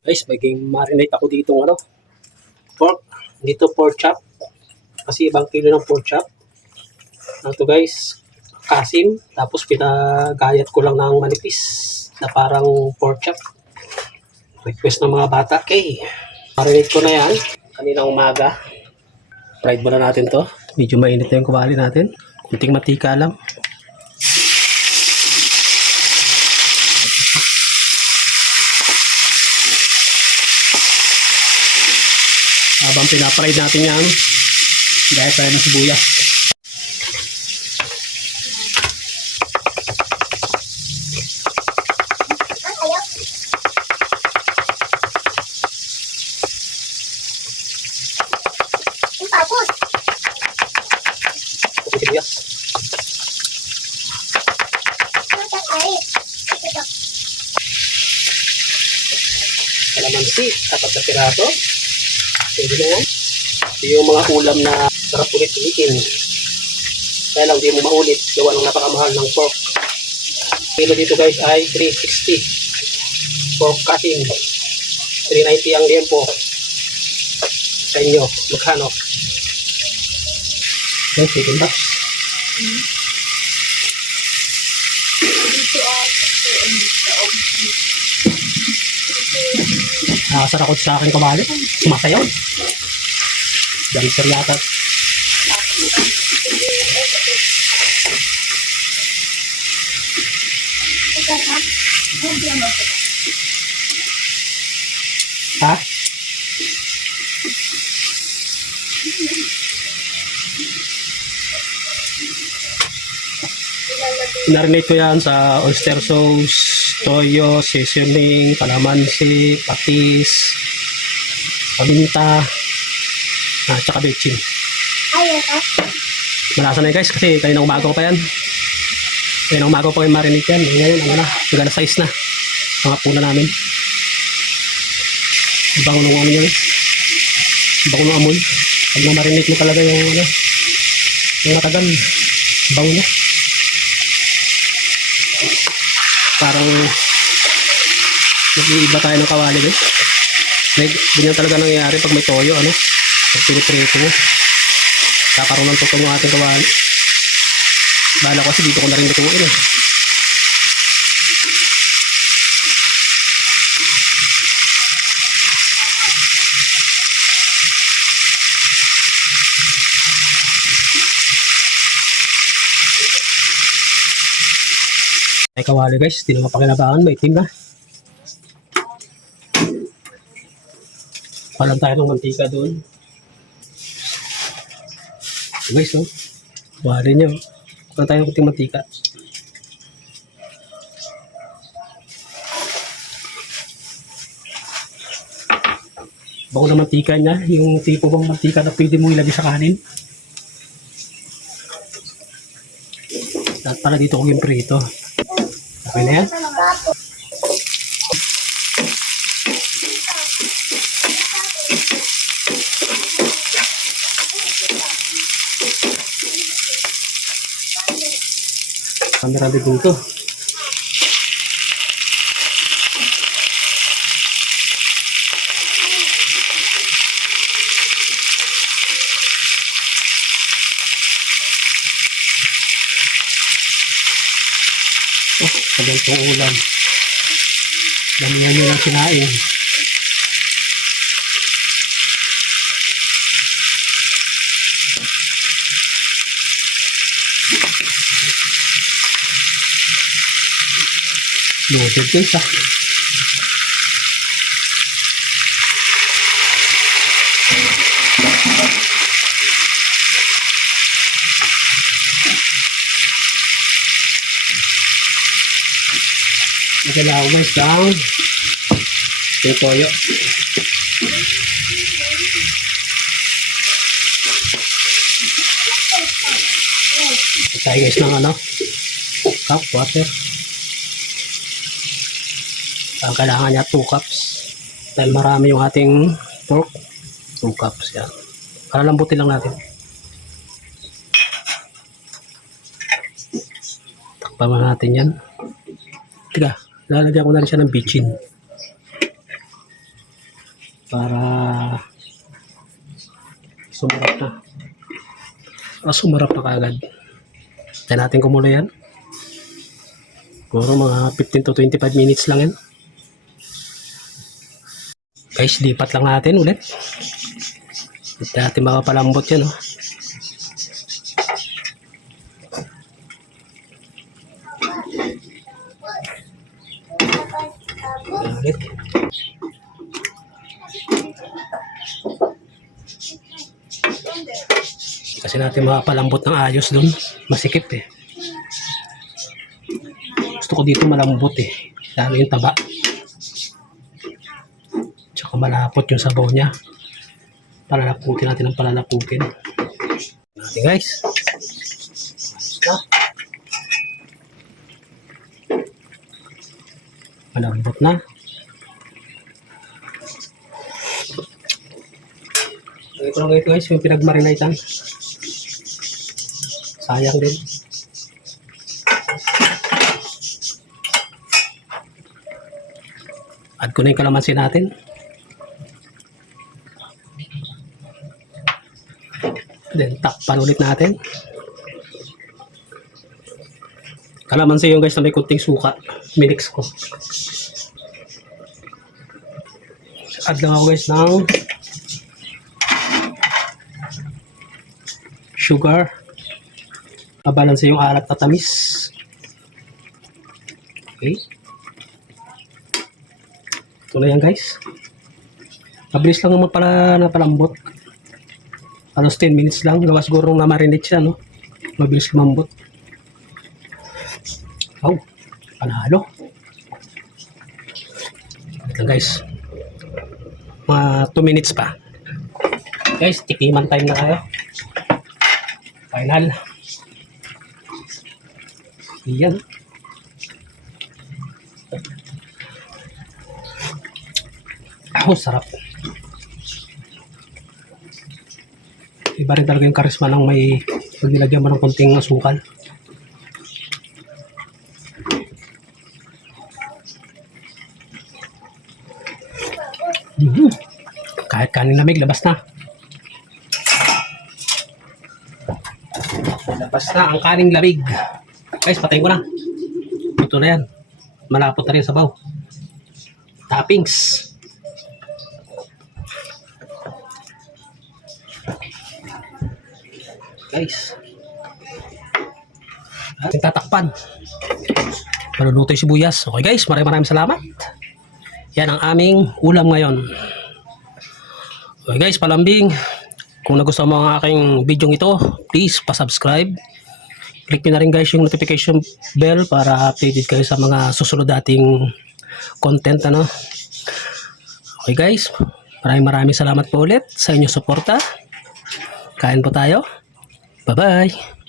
Guys, maging marinate ako dito ng pork. Dito pork chop. Kasi ibang kilo ng pork chop. Ano to guys? Kasim. Tapos pinagayat ko lang ng manipis na parang pork chop. Request ng mga bata. Okay. Marinate ko na yan. Kaninang umaga. Fried muna natin to. Medyo mainit na yung kawali natin. Kunting matika lang. Habang pinapride natin yan, gaya tayo ng sibuyas. Sibuyas. Kalamansi, apat na piraso. Pwede na yan. Yung mga ulam na sarap ulit-ulitin. Kaya lang di mo maulit. Gawa ng napakamahal ng pork. Kilo dito guys ay 360. Pork cutting. 390 ang liempo. Sa inyo, magkano? Guys, chicken box. Nakasarakot sa akin kumali. Sumasayaw. Dancer yata. Ha? Narinate ko yan sa oyster sauce, toyo, seasoning, kalamansi, patis, paminta, at saka bechin. Malasa na yun guys kasi kayo na umaga ko pa yan. Kayo na umaga ko pa yung marinate yan. Ngayon, ano na, magana size na. Mga puna namin. Bango nung ano yan. Bango nung amoy. Pag na-marinate mo talaga yung ano, yung matagal, bango na. Parang nag-iiba tayo ng kawali guys. Ganyan talaga nangyayari pag may toyo, ano, pag piniprito mo kakaroon ng tutong yung ating kawali. Bahala ko kasi dito ko na rin lutuin eh. May kawali guys, di na mapakinabangan, may itim na. Palang tayo ng mantika doon. Guys, no? Kawali niya. Palang tayo ng kunting mantika. Bago na mantika niya, yung tipo bang mantika na pwede mo ilagay sa kanin. At para dito ko yung prito. Okay na yan? Kamera din dito. Sabay ulam. Damihan nyo lang sinain. Loaded guys ah. Magala ako guys ang yung toyo. Tayo guys ng ano, cup water. Ang kailangan niya 2 cups dahil marami yung ating pork. 2 cups yan. Para lambutin lang natin. Takpan natin yan. Tiga, lalagyan ko na rin siya ng bitchin. para sumarap na. Sumarap na kaagad. Tayo natin kumulo yan. Siguro mga 15 to 25 minutes lang yan. Guys, lipat lang natin ulit. Hindi natin makapalambot yan. Oh. Ulit. Kasi natin makapalambot ng ayos dun. Masikip eh. Gusto ko dito malambot eh. Lalo yung taba. Tsaka malapot yung sabaw niya. Palalaputin natin ang palalaputin. Natin guys. Malambot na. Ito lang ito guys, yung pinagmarinaitan. Sayang din. Add ko na yung kalamansi natin. Then takpan ulit natin. Kalamansi yung guys na may kunting suka. Minix ko. Add lang ako guys ng sugar. Pabalanse yung alat at tamis. Okay. Ito na yan guys. Mabilis lang naman pala napalambot. Alos 10 minutes lang. Gawa siguro nga marinate siya, no? Mabilis lumambot. Oh, panalo. Ito guys. Mga 2 minutes pa. Guys, tikiman time na tayo. Final. Yan. Sarap. Iba rin talaga yung karisma ng may pag nilagyan mo ng konting asukal. Kahit kanin lamig, labas na. Labas na ang kaning lamig. Guys, patayin ko na. Ito na yan. Malapot na rin sa sabaw. Toppings. Guys. At tatakpan. Maluluto yung sibuyas. Okay guys, maraming salamat. Yan ang aming ulam ngayon. Okay guys, palambing. Kung nagustuhan mo ang aking video ito, please pa-subscribe. Click nyo na rin guys yung notification bell para updated kayo sa mga susunod dating content. Ano? Okay guys, maraming salamat po ulit sa inyong suporta. Kain po tayo. Bye-bye!